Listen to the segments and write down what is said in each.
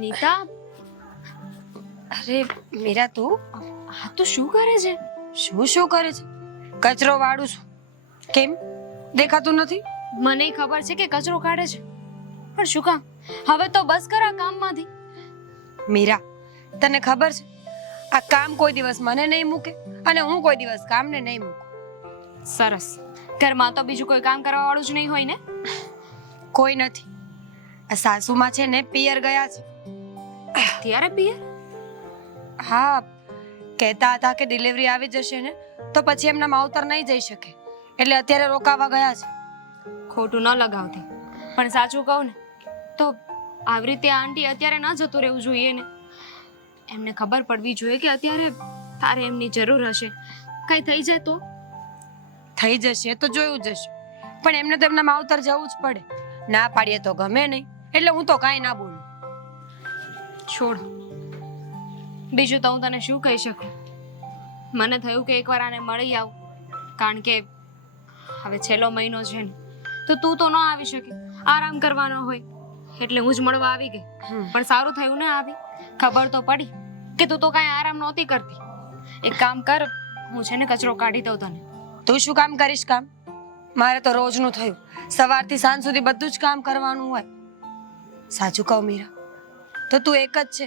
નીતા, અરે મીરા, તું આ તો શું કરે છે? શું કરે છે? કચરો વાળું છું. કેમ દેખાતું નથી? મને ખબર છે કે કચરો કાઢે છે, પણ શું કામ? હવે તો બસ કર આ કામમાંથી. મીરા, તને ખબર છે આ કામ કોઈ દિવસ મને નહીં મૂકે અને હું કોઈ દિવસ કામને નહીં મૂકું. સરસ. ઘરમાં તો બીજું કોઈ કામ કરવા વાળું જ નહીં હોય ને? કોઈ નથી. આ સાસુમાં છે ને પિયર ગયા છે. ત્યારે પિયર? હા, કહેતા હતા કે ડિલિવરી આવી જશે ને તો પછી એમના માવતર નહીં જઈ શકે, એટલે અત્યારે રોકાવા ગયા છે. ખોટું ન લગાવતી, પણ સાચું કહું ને તો આવી રીતે આંટી અત્યારે ન જતું રહેવું જોઈએ ને. એમને ખબર પડવી જોઈએ કે અત્યારે તારે એમની જરૂર હશે. કઈ થઈ જાય તો? થઈ જશે તો જોયું જશે, પણ એમને તો એમના માવતર જવું જ પડે. ના પાડીએ તો ગમે નહીં, એટલે હું તો કાંઈ ના બોલું. છોડ. બીજું તો હું તને શું કહી શકું? મને થયું કે એકવાર આને મળી આવું, કારણ કે હવે છેલ્લો મહિનો છે ને, તો તું તો ન આવી શકે, આરામ કરવાનો હોય, એટલે હું જ મળવા આવી ગઈ. પણ સારું થયું ને આવી. ખબર તો પડી કે તું તો કાંઈ આરામ નહોતી કરતી. એક કામ કર, હું છે ને કચરો કાઢી દઉં તને. તું શું કામ કરીશ? કામ મારે તો રોજનું થયું, સવારથી સાંજ સુધી બધું જ કામ કરવાનું હોય. સાચું કહું મીરા, તો તું એક જ છે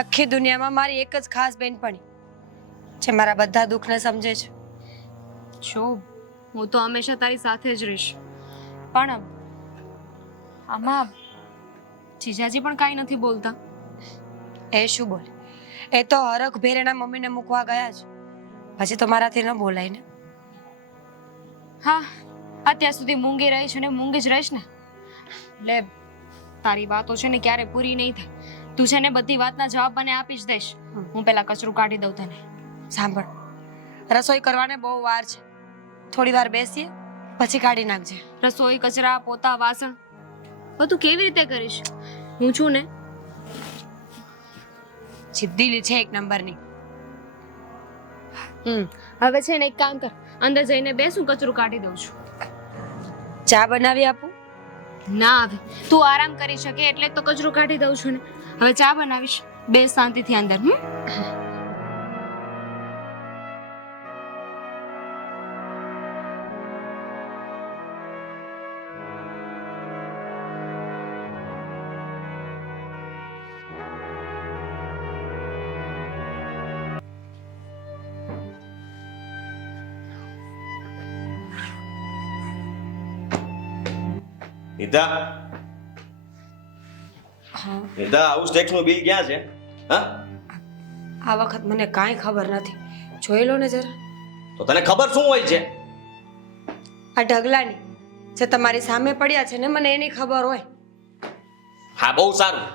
આખી દુનિયામાં, મારી એક જ ખાસ બેનપણી જે મારા બધા દુઃખને સમજે છે. છો, હું તો હંમેશા તારી સાથે જ રહીશ, પણ આમાં જીજાજી પણ કાંઈ નથી બોલતા. એ શું બોલે? એ તો હરખ ભેર એના મમ્મીને મૂકવા ગયા છે, પછી તો મારાથી ન બોલાય ને. હા, અત્યાર સુધી મૂંગી રહી છે ને મૂંગી જ રહીશ ને. એટલે તારી વાતો છે ને ક્યારે પૂરી નહીં થાય. તું છે ને બધી વાતના જવાબ મને આપી જ દઈશ. હું પેલા કચરું કાઢી દઉં તને. સાંભળ, રસોઈ કરવાને બહુ વાર છે, થોડી વાર બેસીએ પછી કાઢી નાખજે. રસોઈ, કચરા, પોતા, વાસણ બધું કેવી રીતે કરીશ? હું છું ને. જીદ્દીલી છે એક નંબરની. હવે છે ને એક કામ કર, અંદર જઈને બેસું, કચરું કાઢી દઉં છું. ચા બનાવી આપું? ના આવે, તું આરામ કરી શકે એટલે જ તો કચરું કાઢી દઉં છું ને. હવે ચા બનાવીશ, બેસ શાંતિથી અંદર. નીતા, નીતા, હાઉસ ટેક્સનું બિલ ક્યાં છે? હા, આ વખત મને કાંઈ ખબર નથી, જોઈ લો ને જરા. તો તને ખબર શું હોય છે? આ ઢગલાની જે તમારી સામે પડ્યા છે ને, મને એની ખબર હોય. હા, બહુ સારું.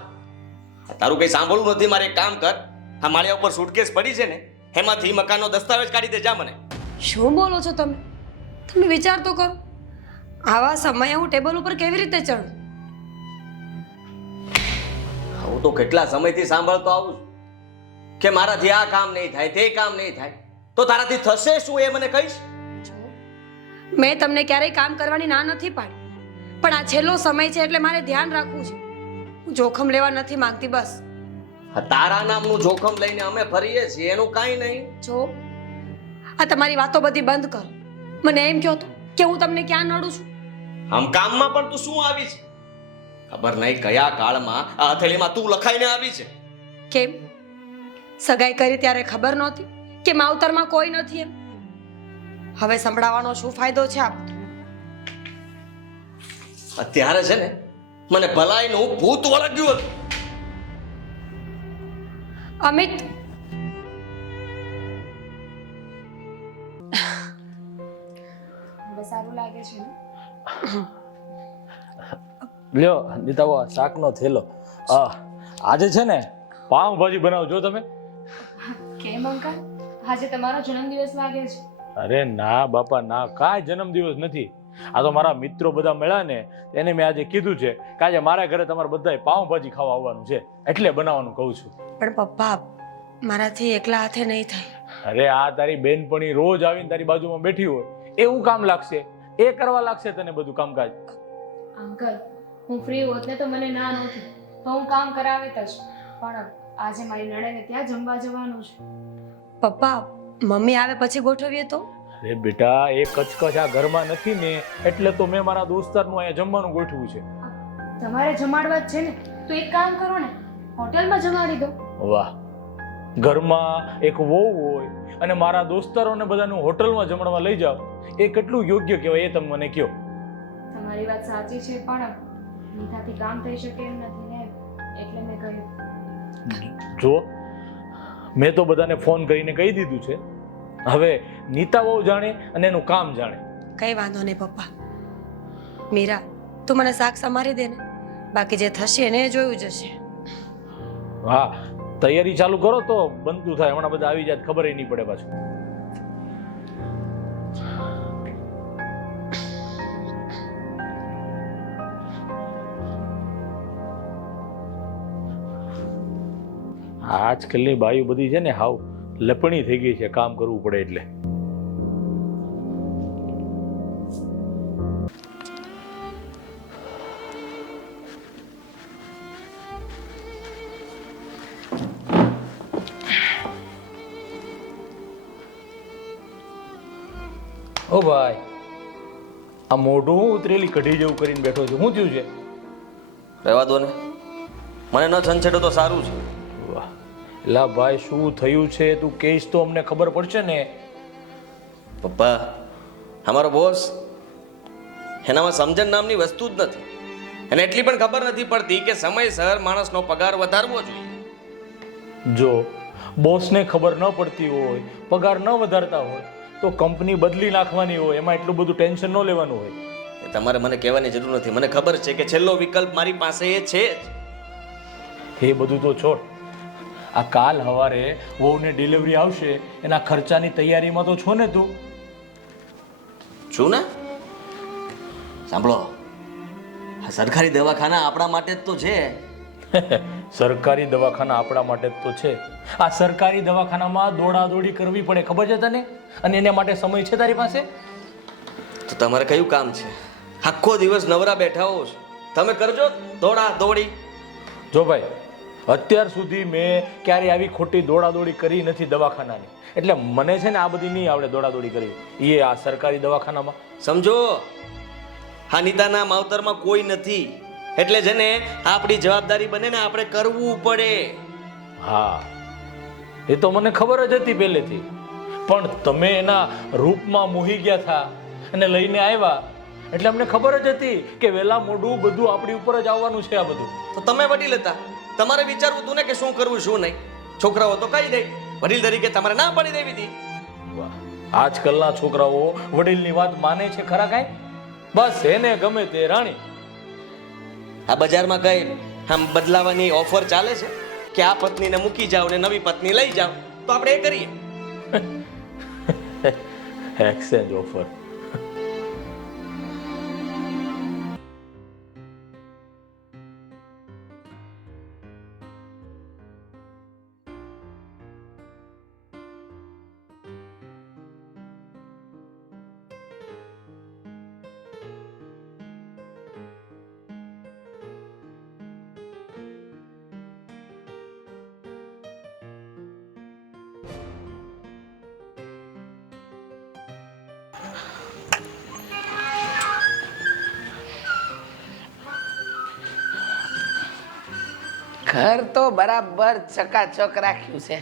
તારું કઈ સાંભળવું નથી. મારે એક કામ કર, આ માળિયા ઉપર સુટકેસ પડી છે ને, એમાંથી મકાનનો દસ્તાવેજ કાઢી દે. જા. મને શું બોલો છો તમે? તમે વિચાર તો કરો, આવા સમયે હું ટેબલ ઉપર કેવી રીતે ચડું? હું તો કેટલા સમયથી સાંભળતો આવું છું કે મારાથી આ કામ નહીં થાય, તે કામ નહીં થાય. તો તારાથી થશે શું એ મને કહીશ? મેં તમને ક્યારેય કામ કરવાની ના નથી પાડી, પણ આ છેલ્લો સમય છે એટલે મારે ધ્યાન રાખવું છે. હું જોખમ લેવા નથી માંગતી, બસ. તારા નામનું જોખમ લઈને અમે ફરીએ છીએ, એનું કાંઈ નહીં. જો આ તમારી વાતો બધી બંધ કરો. મને એમ કહો તો કે હું તમને ક્યાં નડું છું? આમ કામમાં પણ તું શું આવી છે? ખબર નહીં કયા કાળમાં આ હથેળીમાં તું લખાઈને આવી છે. કેમ સગાઈ કરી ત્યારે ખબર નહોતી કે માવતરમાં કોઈ નથી એમ? હવે સંભળાવવાનો શું ફાયદો છે? આપ અત્યારે છે ને મને ભલાઈનું ભૂત વળગ્યું હતું. અમિત, હવે સારું લાગે છે ને? લ્યો નીતાવો, શાકનો થેલો. આજે છે ને પાઉંભાજી બનાવજો તમે. કેમ અંકલ, આજે તમારો જન્મદિવસ લાગે છે? અરે ના બાપા ના, કાંઈ જન્મદિવસ નથી. આ તો મારા મિત્રો બધા મળ્યા ને, એને મેં આજે કીધું છે કે આજે મારા ઘરે તમારે બધાએ પાઉંભાજી ખાવા આવવાનું છે, એટલે બનાવવાનું કહું છું. પણ પપ્પા, મારાથી એકલા હાથે નહીં થાય. અરે આ તારી બેનપણી રોજ આવીને તારી બાજુમાં બેઠી હોય એવું કામ લાગશે, એ કરવા લાગશે તને બધું કામકાજ. અંકલ, હું ફ્રી હોત ને તો મને ના નહોતી, તો હું કામ કરાવી જ, પણ આજે મારી નણંદને ત્યાં જમવા જવાનું છે. પપ્પા મમ્મી આવે પછી ગોઠવીએ તો. અરે બેટા એ કચકચ આ ઘરમાં નથી ને એટલે તો મેં મારા દોસ્તારનું અહીંયા જમવાનું ગોઠવ્યું છે. તમારે જમાડવા જ છે ને, તો એક કામ કરો ને, હોટલમાં જમાડી દો. વાહ, ઘરમાં એક વહુ હોય અને મારા દોસ્તારોને બધાનું હોટલમાં જમણવા લઈ જાઓ, એ કેટલું યોગ્ય કહેવાય એ તમે મને કહો. તમારી વાત સાચી છે, પણ નીતાથી કામ થઈ શકે એમ નથી ને, એટલે મેં કહ્યું. જો મેં તો બધાને ફોન કરીને કહી દીધું છે, હવે નીતા બહુ જાણે અને એનું કામ જાણે. કઈ વાંધો નહીં પપ્પા. મીરા તું મને શાક સમારી દે ને, બાકી જે થશે એને જોયું જશે. હા, તૈયારી ચાલુ કરો તો બનતું થાય, હમણાં બધા આવી જાય ખબર નહીં પડે પાછું. આજકાલની બાયુ બધી છે ને હાવ લપણી થઈ ગઈ છે, કામ કરવું પડે એટલે. ઓ ભાઈ, આ મોઢું હું ઉતરેલી કઢી જેવું કરીને બેઠો છું, શું થયું છે? રહેવા દો ને, મને ન છંછેડો તો સારું છે. વાહ, એલા ભાઈ શું થયું છે તું કહીશ તો અમને ખબર પડશે ને. પપ્પા, અમારો બોસ, એનામાં સમજણ નામની વસ્તુ જ નથી. અને એટલી પણ ખબર નથી પડતી કે સમયસર માણસનો પગાર વધારવો જોઈએ. જો બોસને ખબર ન પડતી હોય, પગાર ન વધારતા હોય તો કંપની બદલી નાખવાની હોય, એમાં એટલું બધું ટેન્શન ન લેવાનું હોય. એ તમારે મને કહેવાની જરૂર નથી, મને ખબર છે કે છેલ્લો વિકલ્પ મારી પાસે એ છે જ. એ બધું તો છોડ, આ કાલ સવારે વહુને ડિલિવરી આવશે, એના ખર્ચાની તૈયારીમાં તો છો ને તું? છું ને. સાંભળો, આ સરકારી દવાખાના આપણા માટે જ તો છે. સરકારી દવાખાના આપણા માટે જ તો છે. આ સરકારી દવાખાનામાં દોડાદોડી કરવી પડે, ખબર છે તને? અને એના માટે સમય છે તારી પાસે? તો તમારે કયું કામ છે? આખો દિવસ નવરા બેઠા હો છો, તમે કરજો દોડા દોડી. જો ભાઈ, અત્યાર સુધી મેં ક્યારે આવી ખોટી દોડાદોડી કરી નથી દવાખાનાની, એટલે મને છે ને આ બધી નહીં આવડે દોડાદોડી કરી, એ આ સરકારી દવાખાનામાં. સમજો, હા, નીતાના માવતરમાં કોઈ નથી, એટલે જેને આપણી જવાબદારી બને ને આપણે કરવું પડે. હા, એ તો મને ખબર જ હતી પહેલેથી, પણ તમે એના રૂપમાં મોહી ગયા હતા અને લઈને આવ્યા એટલે અમને ખબર જ હતી કે વેલા મોડું બધું આપણી ઉપર જ આવવાનું છે. આ બધું તો તમે વડીલ હતા, તમારે વિચારવું હતું ને કે શું કરવું શું નહીં. છોકરાઓ તો કહી દે, વડીલ તરીકે તમારે ના પાડી દેવી હતી. વાહ, આજકાલના છોકરાઓ વડીલની વાત માને છે ખરા કાંઈ? બસ એને ગમે તે રાણી. આ બજારમાં કઈ આમ બદલાવાની ઓફર ચાલે છે કે આ પત્નીને મૂકી જાઓ ને નવી પત્ની લઈ જાઓ, તો આપણે એ કરીએ. Exchange offer. ઘર તો બરાબર ચકાચક રાખ્યું છે,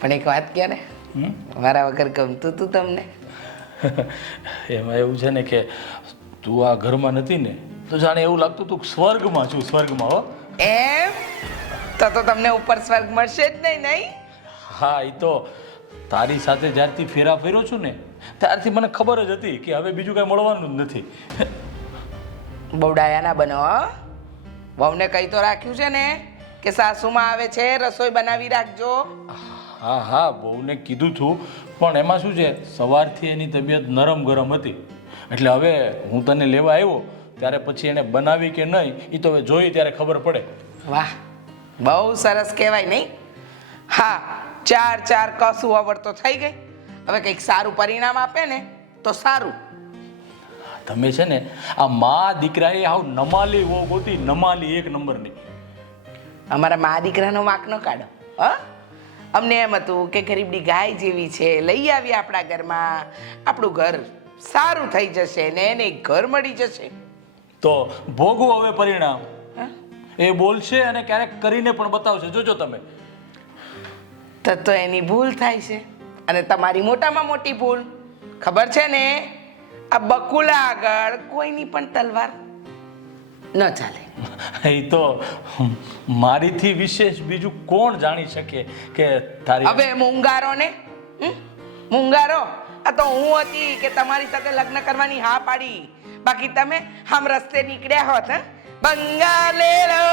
પણ એક વાત કે ને, મારા વગર ગમતું તું તમને? એમાં એવું છે ને કે તું આ ઘરમાં નથી ને તો જાણે એવું લાગતું તું સ્વર્ગમાં છું, સ્વર્ગમાં. હો એમ તો તમને ઉપર સ્વર્ગ મળશે જ નહીં, નહીં? હા, એ તો તારી સાથે જ્યારથી ફેરા ફેર્યો છું ને ત્યારથી મને ખબર જ હતી કે હવે બીજું કાંઈ મળવાનું જ નથી. બહુ ડાયા ના બનો હો. વહુને કહી તો રાખ્યું છે ને કે સાસુમાં આવે છે રસોઈ બનાવી રાખજો. હા હા, બહુને કીધું છું, પણ એમાં શું છે, સવારથી એની તબિયત નરમ ગરમ હતી, એટલે હવે હું તને લેવા આવ્યો ત્યારે પછી એને બનાવી કે નહીં એ તો હવે જોઈ ત્યારે ખબર પડે. વાહ, બહુ સરસ કહેવાય નહીં? હા, 4 કસું અવર તો થઈ ગઈ, હવે કંઈક સારું પરિણામ આપે ને તો સારું. તમે છે ને આ મા દીકરાએ હાવ નમાલી વો ગોતી, નમાલી એક નંબરની. અમારા મા દીકરાનો વાંક ન કાઢો. હ અમને એમ હતું કે ગરીબની ગાય જેવી છે, લઈ આવી આપણા ઘરમાં, આપણું ઘર સારું થઈ જશે ને એને ઘર મળી જશે. તો ભોગવો હવે પરિણામ. હા? એ બોલશે અને ક્યારેક કરીને પણ બતાવશે, જોજો તમે. તો એની ભૂલ થાય છે અને તમારી મોટામાં મોટી ભૂલ ખબર છે ને, આ બકુલા આગળ કોઈની પણ તલવાર ન ચાલે. એ તો મારીથી વિશેષ બીજું કોણ જાણી શકે કે તારી. હવે મૂંગારો ને મૂંગારો, આ તો હું હતી કે તમારી સાથે લગ્ન કરવાની હા પાડી, બાકી તમે આમ રસ્તે નીકળ્યા હોત. બંગાલેલો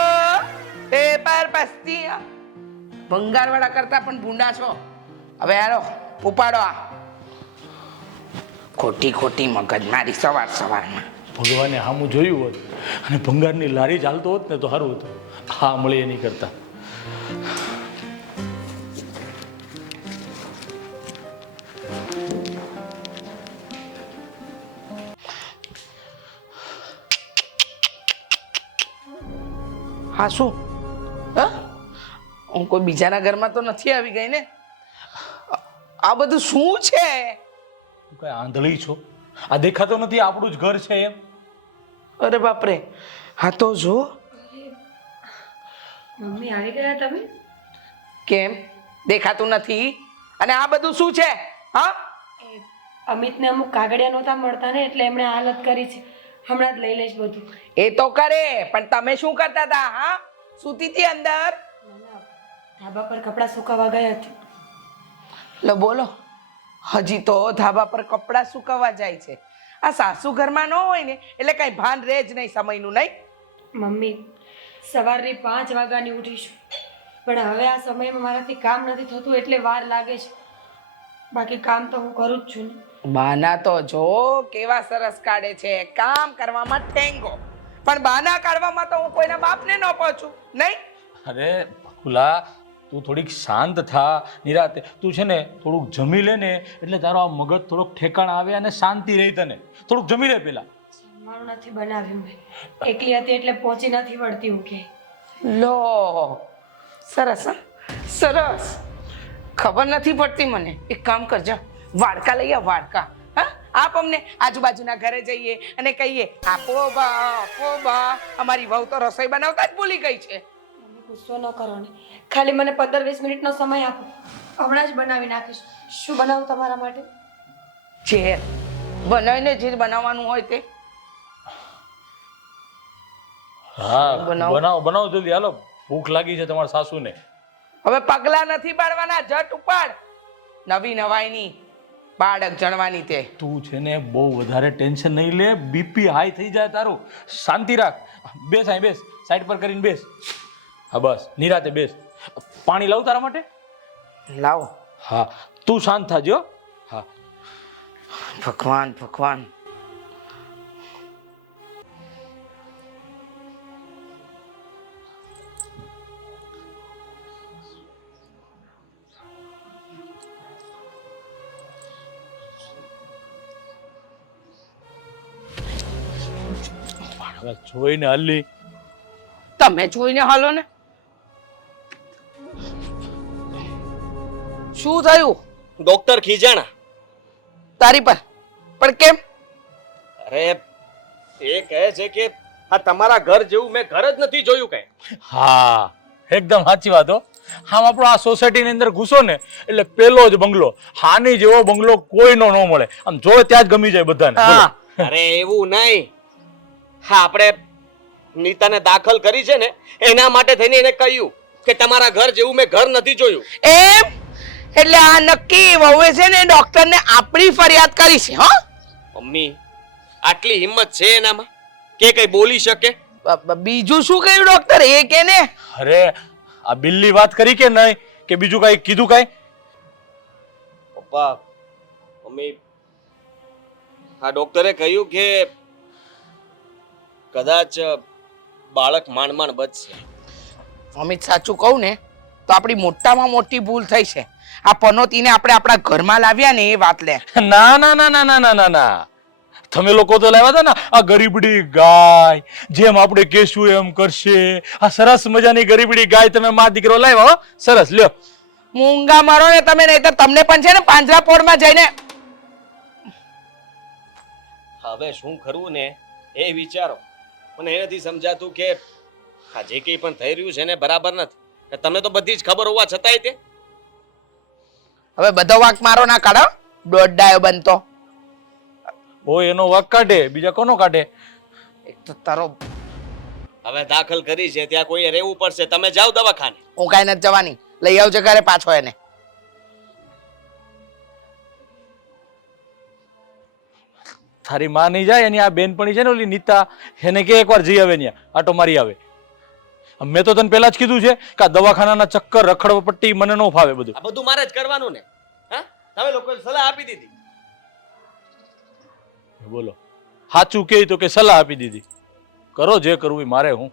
પેપર પસ્તી, ભંગારવાળા કરતા પણ ભૂંડા છો. હવે હાલો ઉપાડો આ ખોટી ખોટી મગજ મારી સવાર સવારમાં. ભગવાને સામું જોયું હોત અને ભંગારની લારી ચાલતો હોત ને તો સારું હતું. હા મળે એ નહીં કરતા. હા શું? હા, હું કોઈ બીજાના ઘરમાં તો નથી આવી ગઈ ને? આ બધું શું છે? તું કઈ આંધળી છો? આ દેખાતો નથી આપણું જ ઘર છે એમ? અરે બાપરે, હા તો જો. મમ્મી આવી ગયા તમે? કેમ દેખાતું નથી? અને આ બધું શું છે? હા, અમિતને અમુક કાગળિયા નહોતા મળતા ને એટલે એમણે હાલત કરી છે. હમણાં જ લઈ લઈશ બધું. એ તો કરે, પણ તમે શું કરતા હતા? હા, સૂતી હતી અંદર? ધાબા પર કપડાં સુકાવા ગઈ હતી. લો બોલો, હજી તો ધાબા પર કપડાં સુકવવા જાય છે. આ સાસુ ઘરમાં ન હોય ને એટલે કઈ ભાન રહે જ નહીં સમયનું, નહીં? મમ્મી, સવારની 5 વાગ્યાની ઉઠીશું, પણ હવે આ સમયમાં મારાથી કામ નથી થતું એટલે વાર લાગે છે. બાકી કામ તો હું કરું જ છું ને. બાના તો જો કેવા સરસ કાઢે છે, કામ કરવામાં ઠેંગો, પણ બાના કાઢવામાં તો હું કોઈના બાપને ન પહોંચું, નહીં? અરે બકુલા, તું થોડીક શાંત થા, નિરાતે. તું છે ને થોડુંક જમી લે ને એટલે તારો આ મગજ થોડોક ઠેકાણ આવે અને શાંતિ રહી તને. થોડુંક જમી લે પેલા. જમવાનું નથી બનાવ્યું મેં. એકલી હતી એટલે પહોંચી નથી વળતી હું કે. લો સરસ, હા સરસ. ખબર નથી પડતી મને. એક કામ કરજો, વાડકા લઈ આવ, વાડકા. હા, આપ અમને આજુબાજુના ઘરે જઈએ અને કહીએ આપો બા, અમારી વહુ તો રસોઈ બનાવતા જ ભૂલી ગઈ છે. મમ્મી ગુસ્સો ન કરો ને, ખાલી મને 15-20 મિનિટનો સમય આપો, હમણાં જ બનાવી નાખીશ. શું બનાવું તમારા માટે? ઝેર બનાવીને જે બનાવવાનું હોય તે. હા બનાવો. બનાવો જલ્દી, હાલો. ભૂખ લાગી છે તમારા સાસુને. હવે પગલા નથી પાડવાના, જટ ઉપાડ. નવી નવાઈની બાળક જણવાની તે. તું છે ને બહુ વધારે ટેન્શન નહીં લે, બીપી હાઈ થઈ જાય તારું. શાંતિ રાખ. બેસ, અહીં બેસ, સાઈડ પર કરીને બેસ. હા બસ, નિરાતે બેસ. પાણી લાવું તારા માટે? લાવો. હા, તું શાંત થાજો. હા. ભગવાન ભગવાન. જોઈને હલ્લી. તમે જોઈને હાલો ને. શું થયું? ડોક્ટર ખીજાણા. તારી પર પણ કેમ? અરે એ કહે છે કે આ તમારા ઘર જેવું મેં ઘર જ નથી જોયું કઈ. હા, એકદમ સાચી વાત હો. આમ આપણો આ સોસાયટીની અંદર ઘૂસો ને એટલે પેલો જ બંગલો, હાની જેવો બંગલો કોઈનો ન મળે. આમ જોવે ત્યાં જ ગમી જાય બધાને. બોલો. અરે એવું નહીં. હા, આપણે નીતાને દાખલ કરી છે ને એના માટે થઈને એને કહ્યું કે તમારા ઘર જેવું મેં ઘર નથી જોયું. એમ? એટલે આ નક્કી વહુએ છે ને ડોક્ટરને આપણી ફરિયાદ કરી છે. હો મમ્મી, આટલી હિંમત છે એનામાં કે કઈ બોલી શકે? બીજું શું કહ્યું ડોક્ટર એ કે ને? અરે આ બિલ્લી વાત કરી કે નહીં, કે બીજું કઈ કીધું કઈ? પપ્પા, મમ્મી, આ ડોક્ટરે કહ્યું કે કદાચ બાળક માંડ બચશે. અમિત, સાચું કહું ને તો આપણી મોટામાં મોટી ભૂલ થઈ છે. આ પનોતીને આપણે આપણા ઘરમાં લાવ્યા ને એ વાત લે. ના ના ના ના ના ના ના ના, તમે લોકો તો લાવ્યા હતા ને આ ગરીબડી ગાય, જેમ આપણે કહેશું એમ કરશે. આ સરસ મજાની ગરીબડી ગાય તમે મા દીકરો લાવ્યા હો. સરસ, લ્યો. મૂંગા મારો ને તમે, નહીં તો તમને પણ છે ને પાંજરાપોળમાં જઈને. હવે શું કરવું ને એ વિચારો. મને એ નથી સમજાતું કે આ જે કંઈ પણ થઈ રહ્યું છે ને બરાબર નથી. તમને તો બધી જ ખબર હોવા છતાંય તે હવે બધો વાંક મારો ના કાઢો, દોડડાયો બનતો. હોય એનો વાક કાઢે, બીજા કોનો કાઢે? એક તો તારો, હવે દાખલ કરી છે ત્યાં કોઈએ રહેવું પડશે. તમે જાઓ દવાખાને. હું કાંઈ નથી જવાની, લઈ આવજો ઘરે પાછો એને. તારી માં નહીં જાય એની આ બેનપણી છે ને ઓલી નીતા, એને કે એકવાર જઈ આવે ત્યાં આટો મારી આવે. મેં તો તને પહેલા જ કીધું છે કે આ દવાખાનાના ચક્કર રખડપટ્ટી મને ન ફાવે બધું. આ બધું મારે જ કરવાનું ને. હા, તમે લોકોએ સલાહ આપી દીધી. બોલો, સાચું કે તો કે સલાહ આપી દીધી. કરો જે કરવું એ મારે. હું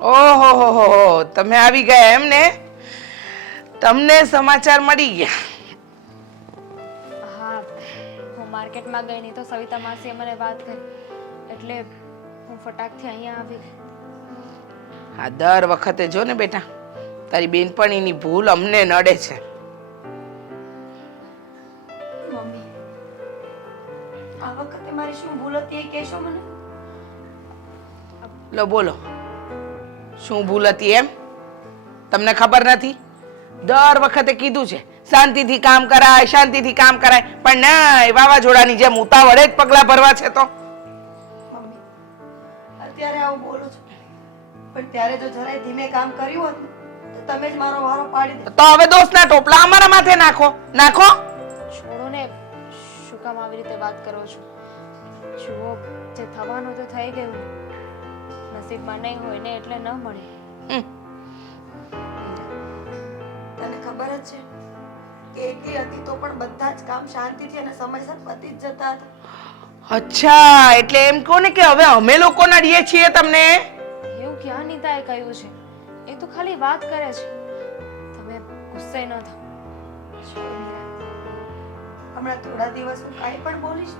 ઓહો, તમે આવી ગયા એમ ને? તમને સમાચાર મળી ગયા? હા, હું માર્કેટમાં ગઈ નહીં તો સવિતા માસીએ મને વાત કરી એટલે હું ફટાકથી અહીંયા આવી ગઈ. હા, દર વખતે જો ને બેટા, તારી બેનપણીની ભૂલ અમને નડે છે. મમ્મી, આ વખતે મારી શું ભૂલ હતી એ કહેશો મને? લો બોલો, શું ભૂલ હતી એમ? તમને ખબર નથી? દર વખતે કીધું છે શાંતિથી કામ કરાય, શાંતિથી કામ કરાય, પણ ના, વાવાઝોડાની જેમ ઉતાવળે જ પગલા ભરવા છે. તો મમ્મી, અત્યારે આવું બોલો છો, પણ ત્યારે જો જરાય ધીમે કામ કર્યું હોત ને તો તમે જ મારો વારો પાડી દે. તો હવે દોસ્તના ટોપલા અમારા માથે નાખો. છોડો ને, શું કામ આવી રીતે વાત કરો છો? જુઓ, જે થવાનું તો થઈ ગયું. નસીબમાં નહીં હોય ને એટલે ન મળે. તને ખબર જ છે કે એકલી હતી તો પણ બધા જ કામ શાંતિથી અને સમયસર પતી જ જતા હતા. અચ્છા, એટલે એમ કહો ને કે હવે અમે લોકો નડીએ છીએ તમને? એવું ક્યાં નીતાએ કહ્યું છે? એ તો ખાલી વાત કરે છે. તમે ગુસ્સે ન થાઓ. હમણાં થોડા દિવસ હું કાંઈ પણ બોલીશ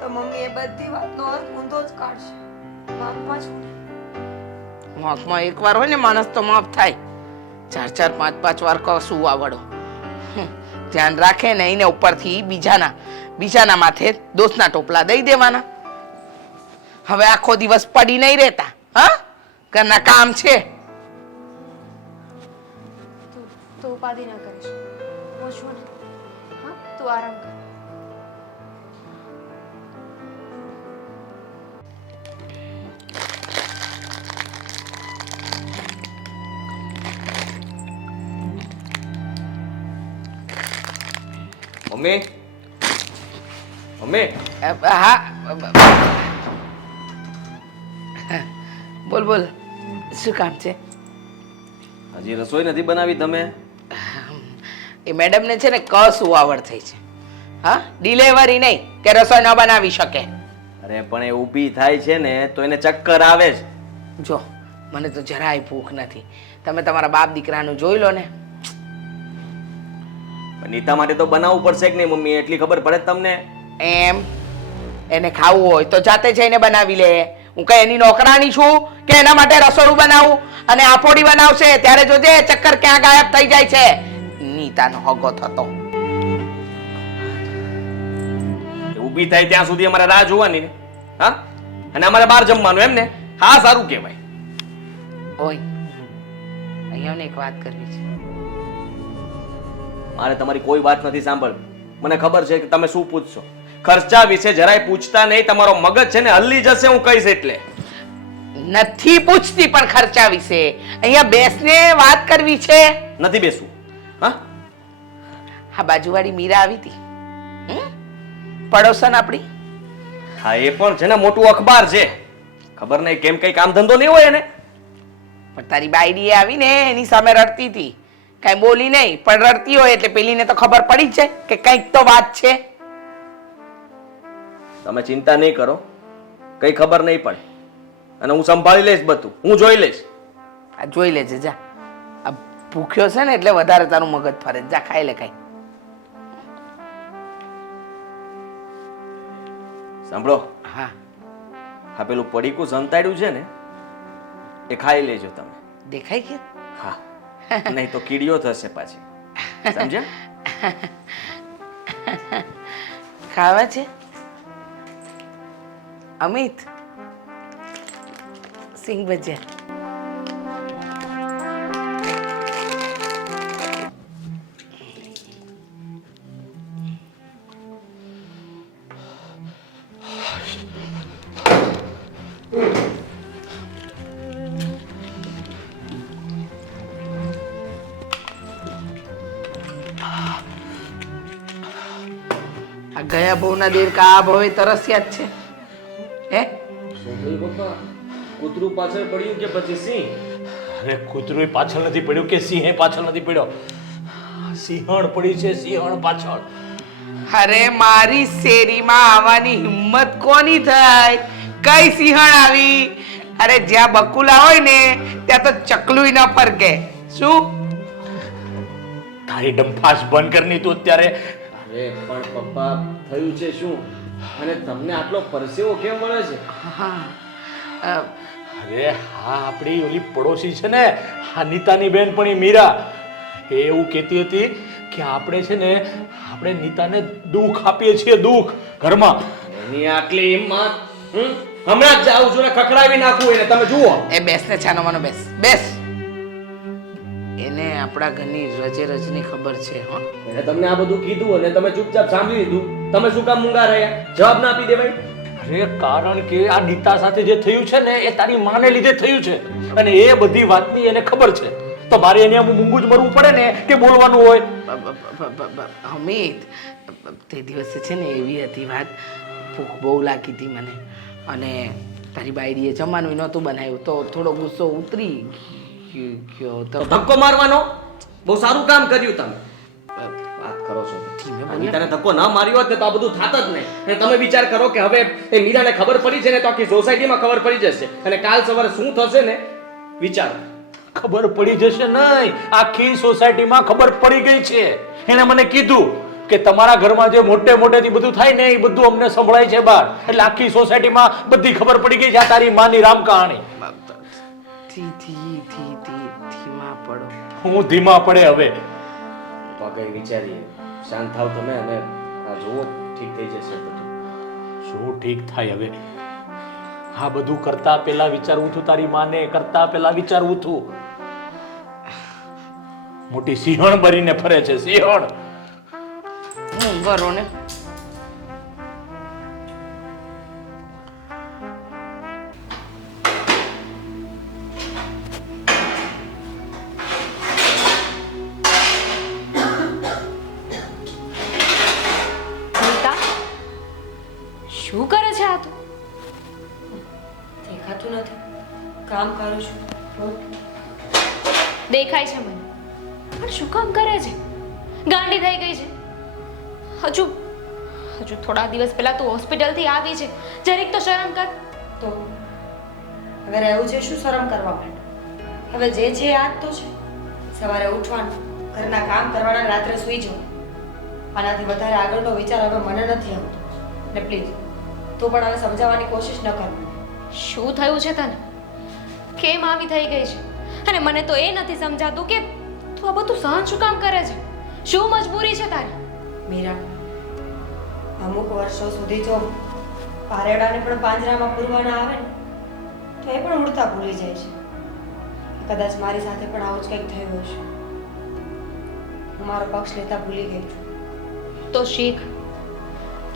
તો મમ્મી એ બધી વાતનો અર્થ ઊંધો જ કાઢશે. માફમાં છું. માફમાં એકવાર હોય ને માણસ તો માફ થાય. 4 4 5 5 વાર કશું આવડો. ધ્યાન રાખે ને એને ઉપરથી બીજાના માથે દોષના ટોપલા દઈ દેવાના. હવે આખો દિવસ પડી નહીં રહેતા. હા, ઘરના કામ છે. તું ઉપાધિ ન કરીશ. હું છું ને. હા, તું આરામ કર. મમ્મી, મમ્મી, હા, બોલ બોલ, શું કામ છે? હજી રસોઈ નથી બનાવી તમે? એ મેડમને છે ને કશું આવડ થઈ છે. હા, ડિલિવરી નહીં કે રસોઈ ન બનાવી શકે. અરે પણ એ ઊભી થાય છે ને તો એને ચક્કર આવે છે. જો, મને તો જરાય ભૂખ નથી. તમે તમારા બાપ દીકરાનું જોઈ લો ને. પણ નીતા માટે તો બનાવવું પડશે કે નહીં મમ્મી? એટલી ખબર પડે તમને? એમ એને ખાવું હોય તો જાતે જઈને બનાવી લે. હું કઈ એની નોકરાણી છું કે એના માટે રસોડું બનાવું? અને આફોડી બનાવશે ત્યારે જોજે ચક્કર ક્યાં ગાયબ થઈ જાય છે. નીતાનો હગો થતો. ઊભી થાય ત્યાં સુધી અમારે રાહ જોવાની ને? હા, અને અમારે બહાર જમવાનું એમ ને? હા, સારું કહેવાય. ઓય, અહીંયા એક વાત કરવી છે. મારે તમારી કોઈ વાત નથી સાંભળવી. મને ખબર છે કે તમે શું પૂછશો. ખર્ચા વિશે જરાય પૂછતા નહીં. તમારો મગજ છે ને હલ્લી જશે હું કહીશ એટલે. નથી પૂછતી પણ ખર્ચા વિશે અહીંયા બેસને વાત કરવી છે. નથી બેસવું. હા, હા, બાજુવાળી મીરા આવી હતી, પડોસન આપણી. હા, એ પણ છે ને મોટું અખબાર છે. ખબર નહીં કેમ કઈ કામ ધંધો નહીં હોય એને. પણ તારી બાયડીએ આવીને એની સામે રડતી હતી. કાંઈ બોલી નહીં પણ રડતી હોય એટલે પેલીને તો ખબર પડી જ જાય કે કંઈક તો વાત છે. તમે ચિંતા નહીં કરો, કઈ ખબર નહીં પડે. અને હું સંભાળી લઈશ બધું, હું જોઈ લઈશ. આ જોઈ લેજે જા. ભૂખ્યો છે ને એટલે વધારે તારું મગજ ફરે જા ખાઈ લે કાંઈ. સાંભળો, હા આ પેલું પડીકું સંતાડ્યું છે ને એ ખાઈ લેજો તમે. દેખાય કે હા, નહીં તો કીડીઓ થશે પાછી, સમજ્યા? ખાવા છે અમિત? સિંગ ભજીયા. આ ગયા બહુના દેર કા આ ભવે તરસ્યા જ છે હે? પપ્પા, કૂતરું પાછળ પડ્યું કે પછી સિંહ? અરે કૂતરું પાછળ નથી પડ્યું કે સિંહે પાછળ નથી પડ્યો, સિંહણ પડી છે, સિંહણ પાછળ. અરે મારી શેરીમાં આવવાની હિંમત કોની થાય? કઈ સિંહણ આવી? અરે જ્યાં બકુલા હોય ને ત્યાં તો ચકલું ન ફરકે. શું તારી ડંફાસ બંધ કરની તું અત્યારે. અરે પણ પપ્પા, થયું છે શું? અને તમને આટલો પરસેવો કેમ વળે છે? હા અરે હા, આપણી ઓલી પડોશી છે ને, આ નીતાની બેન પણ મીરા, એ એવું કહેતી હતી કે આપણે છે ને, આપણે નીતાને દુઃખ આપીએ છીએ, દુઃખ ઘરમાં. એની આટલી હિંમત! હમણાં જ જાઉં છું ને ખખડાવી નાખું એને, તમે જુઓ. એ બેસ ને છાનોમાનો બેસ બેસ. એને આપણા ઘરની રજે રજની ખબર છે. હો એને તમને આ બધું કીધું અને તમે ચૂપચાપ સાંભળી લીધું. તમે શું કામ મૂંગા રહ્યા? જવાબ ના આપી દેવાય? અરે કારણ કે આ નીતા સાથે જે થયું છે ને એ તારી માને લીધે થયું છે, અને એ બધી વાતની એને ખબર છે. તો મારે એને આમ મૂંગું જ મરવું પડે ને કે બોલવાનું હોય? અમિત, તે દિવસે છે ને એવી હતી વાત, ભૂખ બહુ લાગી હતી મને, અને તારી બાયડીએ જમવાનું નહોતું બનાવ્યું તો થોડો ગુસ્સો ઉતરી ગયો. તો ધક્કો મારવાનો? બહુ સારું કામ કર્યું તમે. વાત કરો છો? તને ધક્કો ના માર્યો હોત ને તો આ બધું થાત જ નહીં. અને તમે વિચાર કરો કે હવે એ મીરાને ખબર પડી છે ને તો આખી સોસાયટીમાં ખબર પડી જશે, અને કાલ સવારે શું થશે ને વિચાર. ખબર પડી જશે નહીં, આખી સોસાયટીમાં ખબર પડી ગઈ છે. એને મને કીધું કે તમારા ઘરમાં જે મોટે મોટેથી બધું થાય ને એ બધું અમને સંભળાય છે બહાર, એટલે આખી સોસાયટીમાં બધી ખબર પડી ગઈ છે આ તારી માની રામ કહાણી. ધીમા પડો. હું ધીમા પડે હવે? તો કઈ વિચારીએ, શાંત થાવ તમે, અને આ જુઓ ઠીક થઈ જશે બધું. શું ઠીક થાય હવે? આ બધું કરતા પહેલા વિચારવું છું, તારી માને કરતા પહેલા વિચારવું છું. મોટી સિંહણ બનીને ફરે છે, સિંહણ. બરો ને શું કરે છે આ? તો દેખાતું નથી, કામ કરું છું. દેખાય છે મને, પણ શું કામ કરે છે? ગાંડી થઈ ગઈ છે. હજુ થોડા દિવસ પહેલા તું હોસ્પિટલથી આવી છે, જરીક તો શરમ કર. તો હવે રહેવું છે શું શરમ કરવા માટે? હવે જે છે યાદ તો છે. સવારે ઉઠવાનું, ઘરના કામ કરવાના, રાત્રે સૂઈ જવું. આનાથી વધારે આગળનો વિચાર હવે મને નથી આવતો. ને પ્લીઝ તું પણ હવે સમજાવવાની કોશિશ ન કર. શું થયું છે તને? કેમ આવી થઈ ગઈ છે? અને મને તો એ નથી સમજાતું કે તું આ બધું સહન શું કામ કરે છે? શું મજબૂરી છે તારી? મીરા, અમુક વર્ષો સુધી જો પારેડાને પણ પાંજરામાં પૂરવાના આવે ને તો એ પણ ઉડતા ભૂલી જાય છે. કદાચ મારી સાથે પણ આવું જ કંઈક થયું હશે. હું મારો પક્ષ લેતા ભૂલી ગઈ છું. તો શીખ,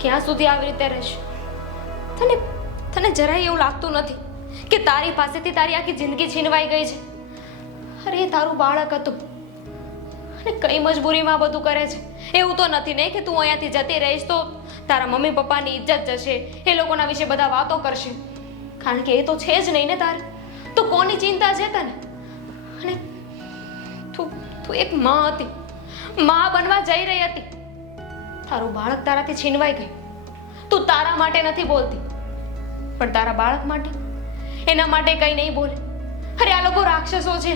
ક્યાં સુધી આવી રીતે રહેશે? તને જરાય એવું લાગતું નથી કે તારી પાસેથી તારી આખી જિંદગી છીનવાઈ ગઈ છે? અરે એ તારું બાળક હતું, અને કઈ મજબૂરીમાં આ બધું કરે છે? એવું તો નથી ને કે તું અહીંયાથી જતી રહીશ તો તારા મમ્મી પપ્પાની ઇજ્જત જશે, એ લોકોના વિશે બધા વાતો કરશે, કારણ કે એ તો છે જ નહીં ને તારે. તો કોની ચિંતા છે તને? અને તું એક માં હતી, માં બનવા જઈ રહી હતી, તારું બાળક તારાથી છીનવાઈ ગયું. તું તારા માટે નથી બોલતી, પણ તારા બાળક માટે, એના માટે કઈ નહીં બોલે. અરે આ લોકો રાક્ષસો છે.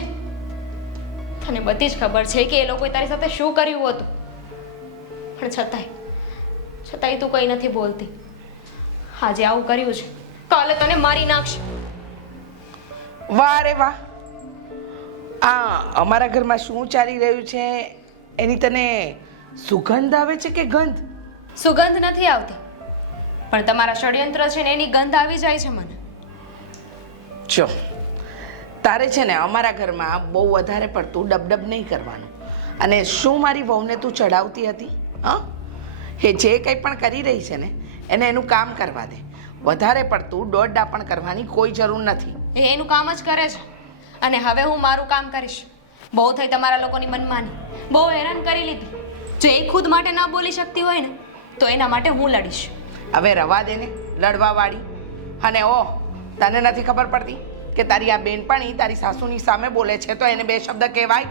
તને બધી જ ખબર છે કે એ લોકોએ તારી સાથે શું કર્યું હતું, પણ છતાંય તું કંઈ નથી બોલતી. આજે આવું કર્યું છે, કાલે તને મારી નાખશે. વાહ રે વાહ, આ અમારા ઘરમાં શું ચાલી રહ્યું છે એની તને સુગંધ આવે છે કે ગંધ? સુગંધ નથી આવતી, પણ તમારા ષડયંત્ર છે ને એની ગંધ આવી જાય છે મને. જો તારે છે ને અમારા ઘરમાં બહુ વધારે પડતું ડબડબ નહીં કરવાનું. અને શું મારી વહુને તું ચડાવતી હતી? હા, એ જે કંઈ પણ કરી રહી છે ને એને એનું કામ કરવા દે. વધારે પડતું દોડડા પણ કરવાની કોઈ જરૂર નથી. એ એનું કામ જ કરે છે અને હવે હું મારું કામ કરીશ. બહુ થઈ તમારા લોકોની મનમાની, બહુ હેરાન કરી લીધી. જો એ ખુદ માટે ના બોલી શકતી હોય ને તો એના માટે હું લડીશ. હવે રવા દે ને લડવાવાળી. અને તને નથી ખબર પડતી કે તારી આ બેનપણી તારી સાસુની સામે બોલે છે તો એને બે શબ્દ કહેવાય?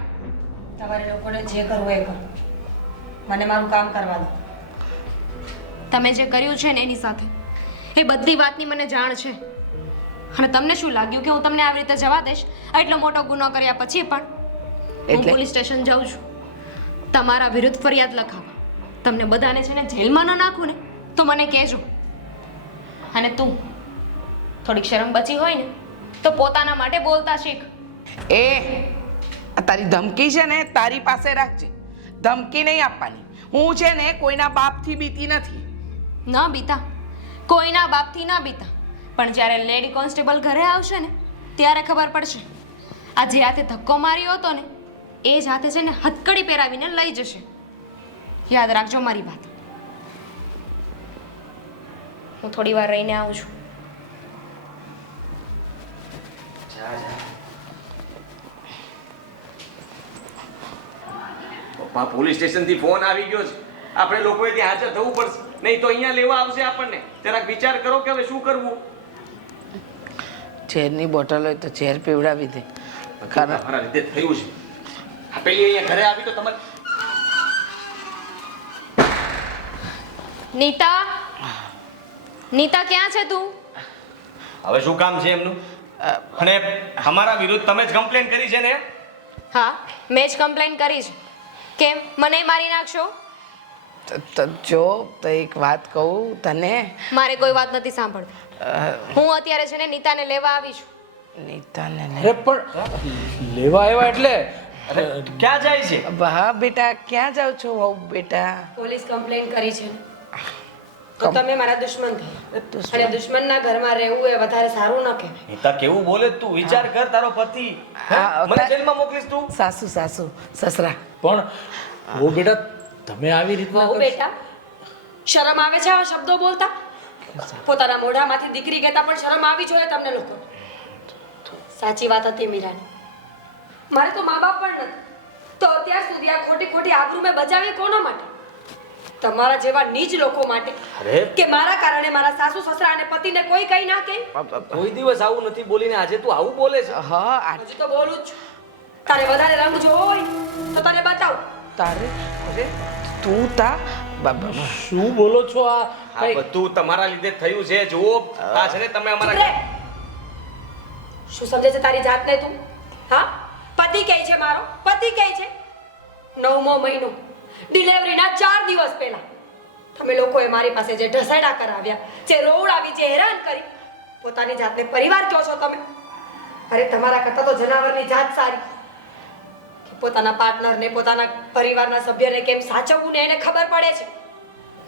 તમારે લોકોને જે કરવું એ કરો, મને મારું કામ કરવા દો. તમે જે કર્યું છે ને એની સાથે એ બધી વાતની મને જાણ છે. અને તમને શું લાગ્યું કે હું તમને આવી રીતે જવા દઈશ? એટલો મોટો ગુનો કર્યા પછી પણ હું એટલે? પોલીસ સ્ટેશન જાઉં છું તમારા વિરુદ્ધ ફરિયાદ લખાવવા. તમને બધાને છે ને જેલમાં ન નાખું ને તો મને કહેજો. અને તું થોડીક શરમ બચી હોય ને તો પોતાના માટે બોલતા શીખ. આ તારી ધમકી છે ને તારી પાસે રાખજે. ધમકી નહીં આપવાની. હું છે ને કોઈના બાપથી બીતી નથી. ન બીતા, કોઈના બાપથી ના બીતા, પણ જ્યારે લેડી કોન્સ્ટેબલ ઘરે આવશે ને ત્યારે ખબર પડશે. આ જે હાથે ધક્કો માર્યો હતો ને એ જ હાથે છે ને હથકડી પહેરાવીને લઈ જશે. યાદ રાખજો મારી વાત. હું થોડી વાર રહીને આવું છું. પપ્પા, પોલીસ સ્ટેશનથી ફોન આવી ગયો છે. આપણે લોકોએ ત્યાં હાજર થવું પડશે, નહીં તો અહીંયા લેવા આવશે આપણને. જરાક વિચાર કરો કે હવે શું કરવું. ઝેરની બોટલ હોય તો ઝેર પીવડાવી દે. કારણ મારા લીધે થયું છે. આ પેલી અહીંયા ઘરે આવી તો તમારે નીતા, નીતા ક્યાં છે તું? હવે શું કામ છે એમનું? અને અમારા વિરુદ્ધ તમે જ કમ્પ્લેન કરી છે ને? હા, મેં જ કમ્પ્લેન કરી છે. કેમ, મને મારી નાખશો? જો તો એક વાત કહું તને. મારે કોઈ વાત નથી સાંભળવી. હું અત્યારે છે ને નીતાને લેવા આવી છું. નીતાને અરે પણ લેવા આવ્યા એટલે ક્યાં જાય છે? હા બેટા, ક્યાં જાવ છો વહુ બેટા? પોલીસ કમ્પ્લેન કરી છે ને તો તમે મારા દુશ્મન થયા અને દુશ્મનના ઘરમાં રહેવું એ વધારે સારું ન કહેવાય. નીતા, કેવું બોલે તું? વિચાર કર, તારો પતિ મને જેલમાં મોકલીશ તું? સાસુ સસરા. પણ ઓ બેટા, તમે આવી રીતના બહુ બેટા, શરમ આવે છે આવા શબ્દો બોલતા? પોતાના મોઢામાંથી દીકરી કહેતા પણ શરમ આવી જોઈએ તમને લોકો. સાચી વાત હતી મીરાની. મારે તો મા બાપ પણ નથી તો અત્યાર સુધી આ ખોટી ખોટી આબરૂ મેં બચાવી કોના માટે? તમારા જેવા નીચ લોકો માટે. કે મારા કારણે મારા સાસુ સસરા અને પતિને કોઈ કઈ ના કહે. કોઈ દિવસ આવું નથી બોલીને આજે તું આવું બોલે છે. હા, હજુ તો બોલું જ છું. તારે વધારે રંગ જોવો હોય તો તને બતાવું. તારે અરે તું શું બોલો છો? આ આ બધું તમારા લીધે થયું છે. જુઓ, આ છે ને તમે અમારા રે! શું સમજે છે તારી જાતને તું? હા, પતિ કહે છે મારો, પતિ કહે છે. 9મો મહિનો, ડિલિવરીના 4 દિવસ પહેલા તમે લોકોએ મારી પાસે જે ઢસેડા કરાવ્યા, જે રોવડાવી, જે હેરાન કરી, પોતાની જાતને પરિવાર કહો છો તમે? અરે તમારા કરતા તો જનાવરની જાત સારી. કે પોતાના પાર્ટનરને, પોતાના પરિવારના સભ્યને કેમ સાચવવું ને એને ખબર પડે છે.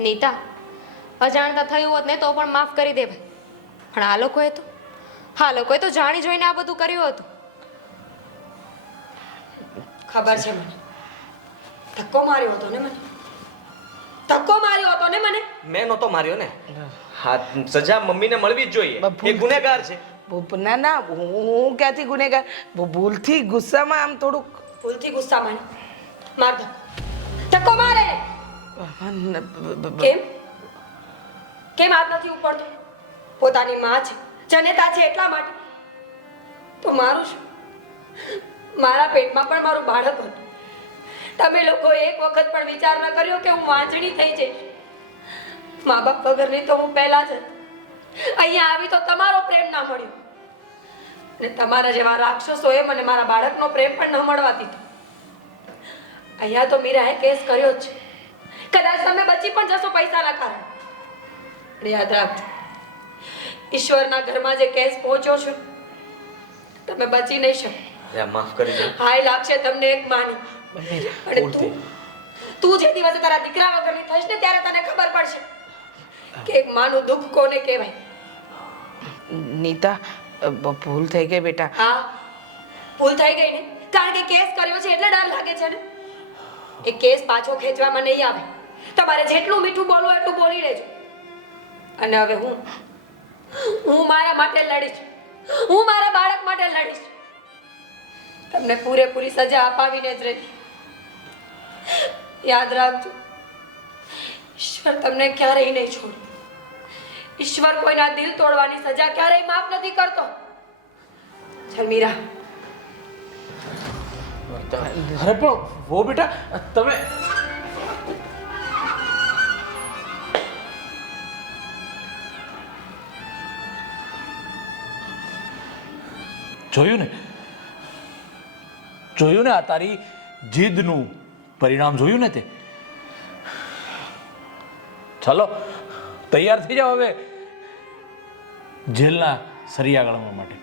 નીતા, અજાણતા થયું હોત ને તો પણ માફ કરી દેવાય, પણ આ લોકોએ તો જાણી જોઈને આ બધું કર્યું હતું. ખબર છે મને. ધક્કો માર્યો હતો ને મને. ધક્કો માર્યો હતો ને મને. મેં નહોતો માર્યો ને. હા, સજા મમ્મીને મળવી જ જોઈએ. એ ગુનેગાર છે. ના, હું ક્યાંથી ગુનેગાર? ભૂલથી ગુસ્સામાં આમ થોડુંક. ભૂલથી ગુસ્સામાં માર ધક્કો મારે. કેમ હાથ નથી ઉપડતો? પોતાની માં છે, જનેતા છે એટલા માટે. તો મારું શું? મારા પેટમાં પણ મારું બાળક હતું. તમે લોકો એક વખત પણ વિચાર ન કર્યો કે હું વાંચણી થઈ જઈશ. મા બાપ વગરની તો હું પહેલા જ હતી. અહીંયા આવી તો તમારો પ્રેમ ના મળ્યો ને તમારા જેવા રાક્ષસોએ મને મારા બાળકનો પ્રેમ પણ ન મળવા દીધો. અહીંયા તો મીરાએ કેસ કર્યો જ છે. કદાચ તમે બચી પણ જશો પૈસાના કારણે. પણ યાદ રાખજો, ઈશ્વરના ઘરમાં જે કેસ પહોંચ્યો છે, તમે બચી નહીં શકો. માફ કરી દે. હાય લાગશે તમને એક માની. અને તું જે દિવસે તારા દીકરા વગરની થઈશ ને ત્યારે તને ખબર પડશે કે એક માનું દુઃખ કોને કહેવાય. નીતા ભૂલ થઈ ગઈ બેટા. હા, ભૂલ થઈ ગઈ ને, કારણ કે કેસ કર્યો છે એટલે ડર લાગે છે ને. એ કેસ પાછો ખેંચવામાં નહીં આવે. તમારે જેટલું મીઠું બોલવું એટલું બોલી લેજો. અને હવે હું મારા માટે લડીશ. હું મારા બાળક માટે લડીશ. તમને પૂરેપૂરી સજા અપાવીને જ રહી. યાદ રાખજો, ઈશ્વર તમને ક્યારેય નહીં છોડે. ઈશ્વર કોઈના દિલ તોડવાની સજા ક્યારેય માફ નથી કરતો. ચલ મીરા. અરે પણ વો બેટા તમે જોયું ને આ તારી જીદનું પરિણામ જોયું ને તે. ચાલો તૈયાર થઈ જાઓ હવે જેલના સરિયા ગળવા માટે.